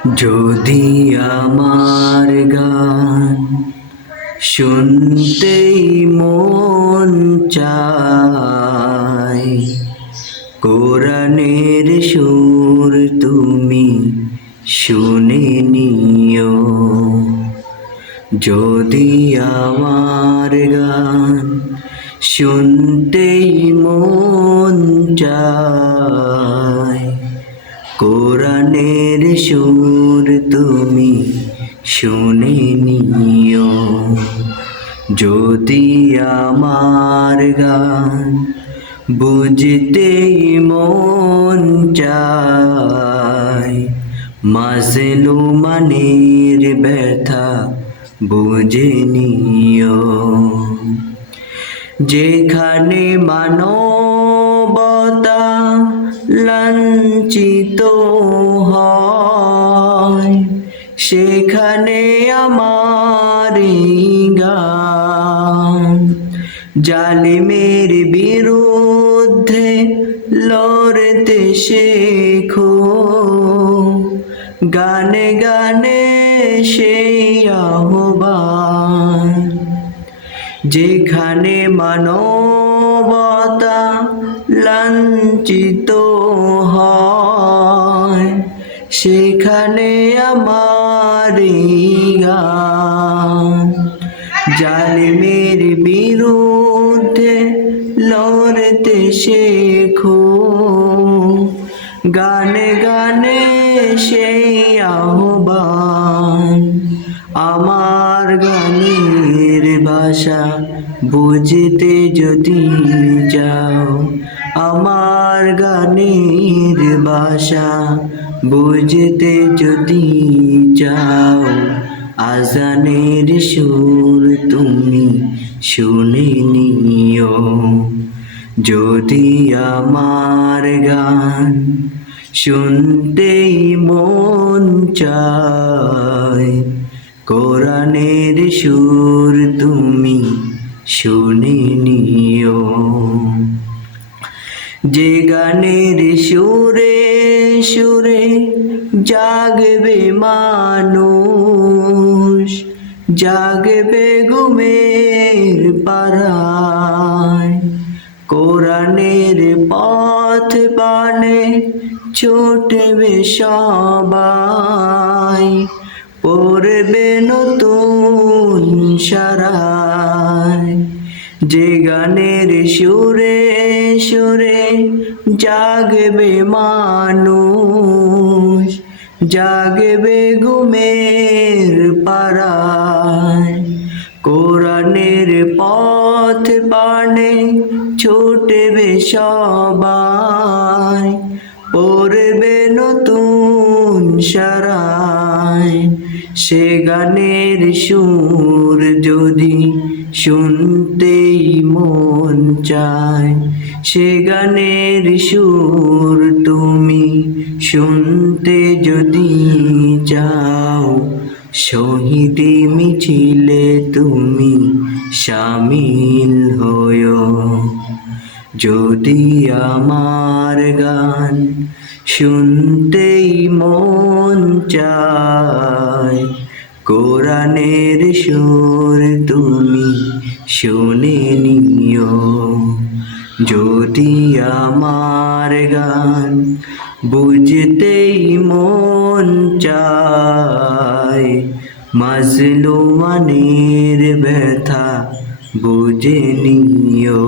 যদি আমার গান শুনতেই মন চায়, কোরআনের সুর তুমি শুনে নিও। যদি আমার গান শুনতেই মন চায়, কোরআনের সুর তুমি শুনে নিও। যদি আমার গান বুঝতেই মন চায়, মাজলুমানের ব্যথা বুঝে নিও। যেখানে মানবতা লাঞ্ছিত হয়, সেখানে আমার গান জালিমের বিরুদ্ধে লড়তে শেখো। গানে গানে সেই আহ্বান, যেখানে মানবতা লাঞ্ছিত হয়, সেখানে আমার গান জালিমের বিরুদ্ধে লড়তে শেখো। গানে গানে সেই আহ্বান, আমার গানের ভাষা বুঝতে যদি যাও, আমার গানের ভাষা বুঝতে যদি যাও, আজানের সুর তুমি শুনে নিও। যদি আমার গান শুনতেই মন চায়, কোরআনের সুর তুমি শুনে নিও। যে গানের সুরে সুরে জাগবে মানুষ, জাগবে ঘুমের পাড়ায়, কোরআনের পথ পানে ছুটবে সবাই, পড়বে নতুন সারায়। যে গানের সুরে সুরে জাগবে মানুষ, জাগবে ঘুমের পাড়ায়, কোরআনের পথ পানে ছুটবে সবাই, পড়বে নতুন সারায়। সে গানের সুর যদি শুনতেই মন চায়, সে গানের সুর তুমি শুনতে যদি চাও, শহীদি মিছিলে তুমি শামিল হয়ো। যদি আমার গান শুনতেই মন চায়, কোরআনের সুর তুমি শুনে নিও। যদি আমার গান বুঝতেই মন চায়, মাজলুমানের ব্যথা বুঝে নিও।